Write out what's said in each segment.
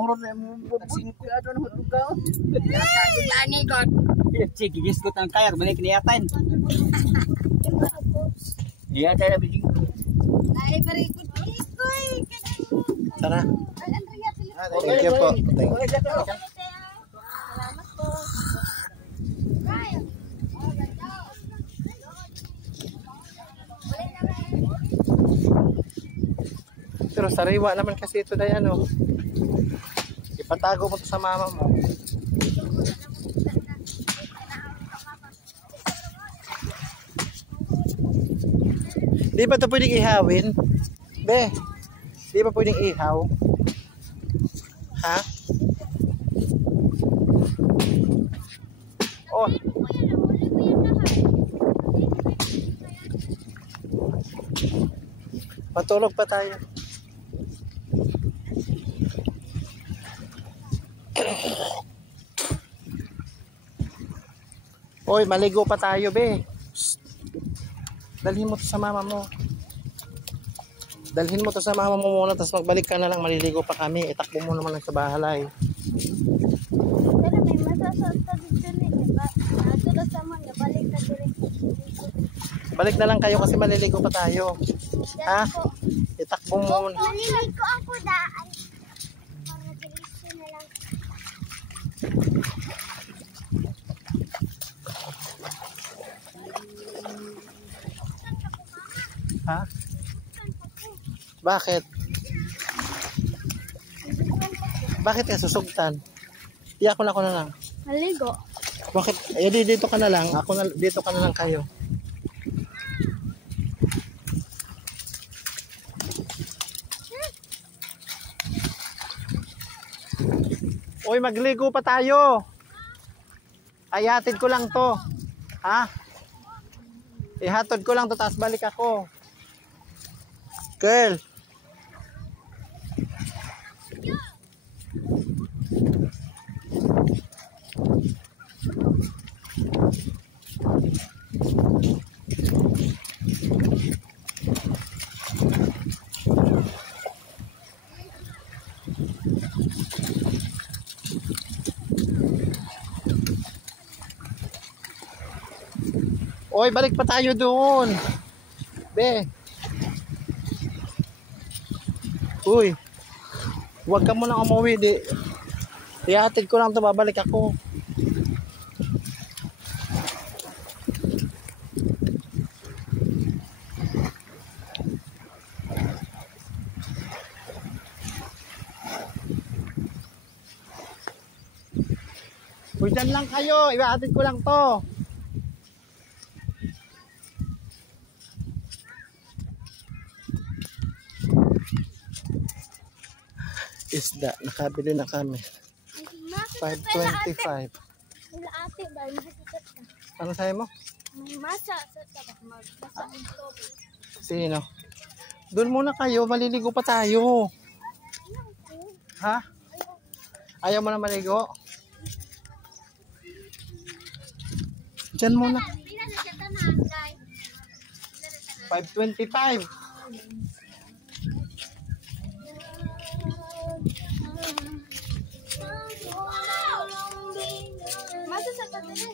Murot na mo singkado ng hutugaw. Lani god. Sige, gis ko tang kayar balik niyatain. Iya tayo biging. Ay very good. Tara. Thank you po. Salamat po. Pero sariwa naman kasi ito dahil ano. Ipatago mo to sa mama mo. Di ba ito pwedeng ihawin? Be, di ba pwedeng ihaw? Ha? Oh. Patulog pa tayo. Oy, maligo pa tayo, be. Psst. Dalhin mo to sa mama mo. Dalhin mo to sa mama mo muna, tapos magbalik ka na lang, maliligo pa kami. Itakbo mo naman sa bahalay. Pero may masasota dito na. Natulog sa mga balik na direct. Balik na lang kayo kasi maliligo pa tayo. Ha? Itakbo mo muna. Maliligo ako daan. Para diretso na lang. Ha? Bakit? Bakit ka susugtan? Iyak ko na lang. Maligo. Bakit? Eh dito ka na lang. Dito ka na lang kayo. Uy, magligo pa tayo. Ihatid ko lang to. Ha? Ihatid ko lang to, tapos balik ako. Girl. Oy, balik pa tayo doon. Be. Uy. Huwag ka muna umuwi. Ihatid ko lang ito, babalik ako. Uy, dyan lang kayo. Ihatid ko lang to. Isda, nakabili na kami. 5.25. Wala ate ba? Masasat ka. Ano sa'yo mo? Masasat ka ba? Masasat ka. Sino? Doon muna kayo, maliligo pa tayo. Ha? Ayaw mo na maligo? Diyan muna. 5.25. Masasat ka din.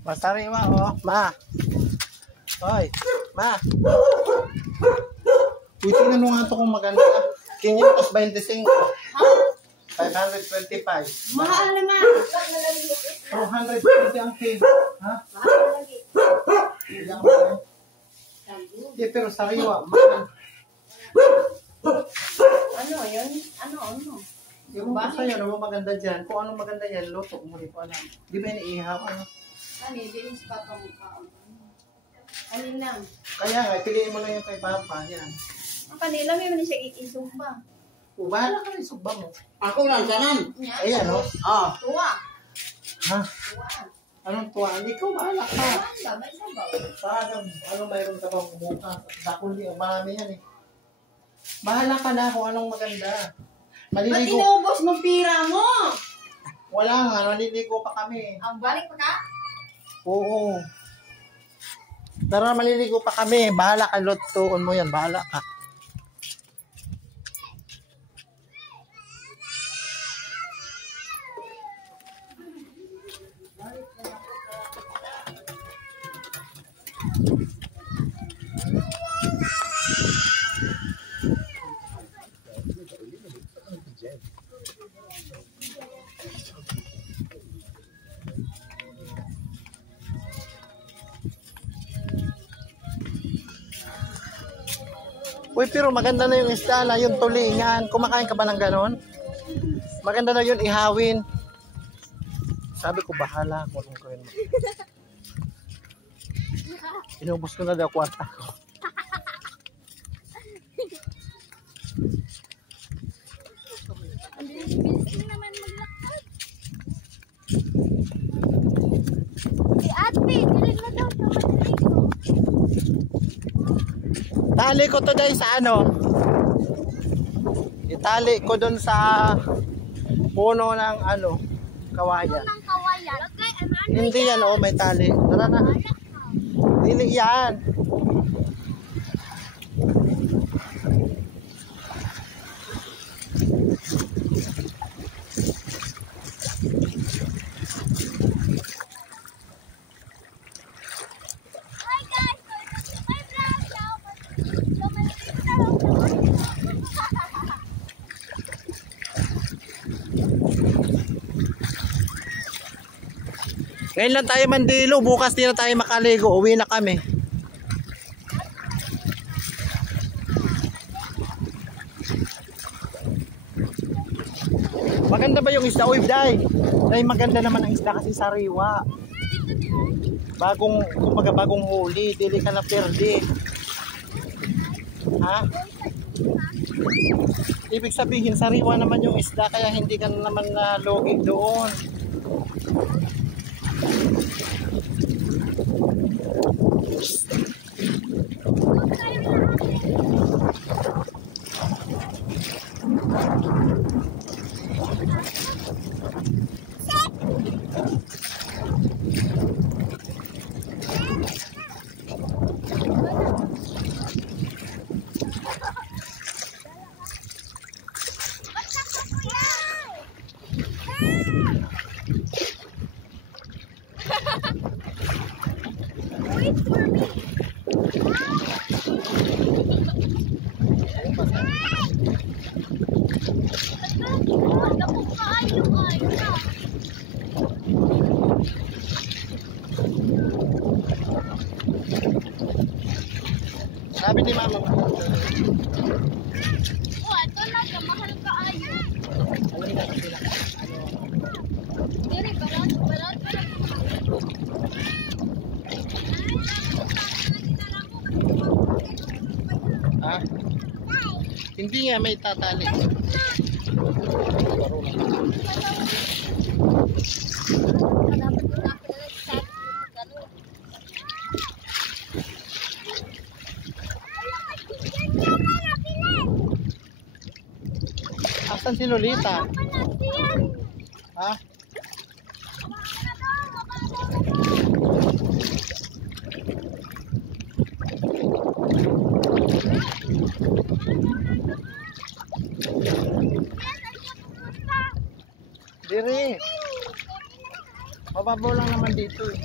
Masariwa, oh. Ma. Hoy, ma. Uy, tingnan mo nga ito kung maganda. 525. 525. Mahal naman. 220 ang kilo. Ha? Mahal lagi. Hindi, pero sariwa. Mahal. Ano yun? Ano? Yung basa yun, ano maganda dyan? Kung ano maganda yan, luto mo rin ko alam. Di ba iniihaw, ano? Ano, din si Papa mo pa. Ano lang? Kaya nga, piliin mo na yung kay Papa. Yan. Ang kanila, may man siya itisumba. O, bahala ka rin, subba mo. Ako lang sanan. Ayan, oh. Ah. Tuwa. Ha? Tuwa. Anong tuwan? Ikaw, bahala ka. May sabaw. Parang, mayroon ka bang mukha? Dakuli, marami yan eh. Bahala ka na kung anong maganda. Ba't Maliligo. inubos mong pira mo? Wala nga, maliligo pa kami. Ang balik pa ka? Oo. Tara, maliligo pa kami. Bahala ka, lutuon mo yan. Bahala ka. Uy, pero maganda na yung isda na yung tulingan. Kumakain ka ba ng ganon? Maganda na yun ihawin. Sabi ko, bahala kung anong gawin mo. Inubos ko na daw kwarta ko. Ang bilis naman maglakad. Si ate, dilig na daw sa maliligo. Tali ko to dahil sa ano? Itali ko dun sa puno ng ano, kawayan. Ng kawayan. Lagay, ano? Hindi yan, oh, may tali. Tara na. Dili yan. Hi guys! My vlog now. So, maliligo na daw sa maliligo. Ngayon lang tayo mandilo, bukas din na tayo makaligo, uwi na kami. Maganda ba yung isda? Uy, Day. Day, maganda naman ang isda kasi sariwa. Kumbaga bagong huli, dili ka na perde. Ha? Ibig sabihin, sariwa naman yung isda, kaya hindi ka naman nalogig doon. Wait for me. Naku, kaayo na. Sabi ni Mama, Oh, ito na, kamahal kaayo. Diri, balot, balot, balot. ha? Hindi nga may tatali. Asan si Lolita? Ha? Diri. Mababaw lang naman dito eh.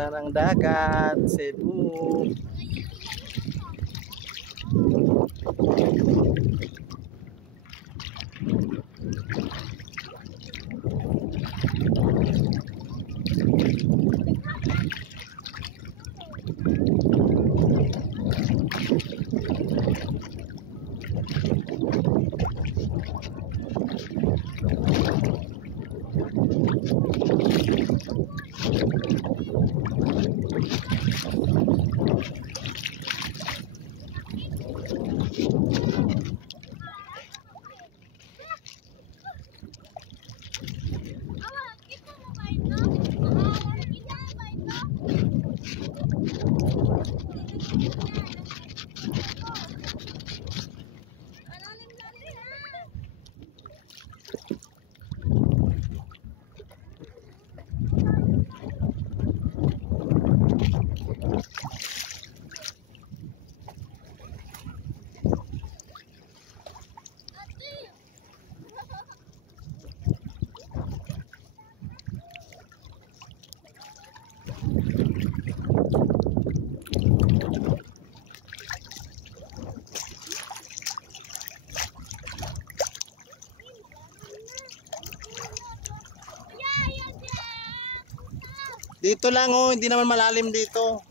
na ng dagat, Cebu. Dito lang oh, hindi naman malalim dito.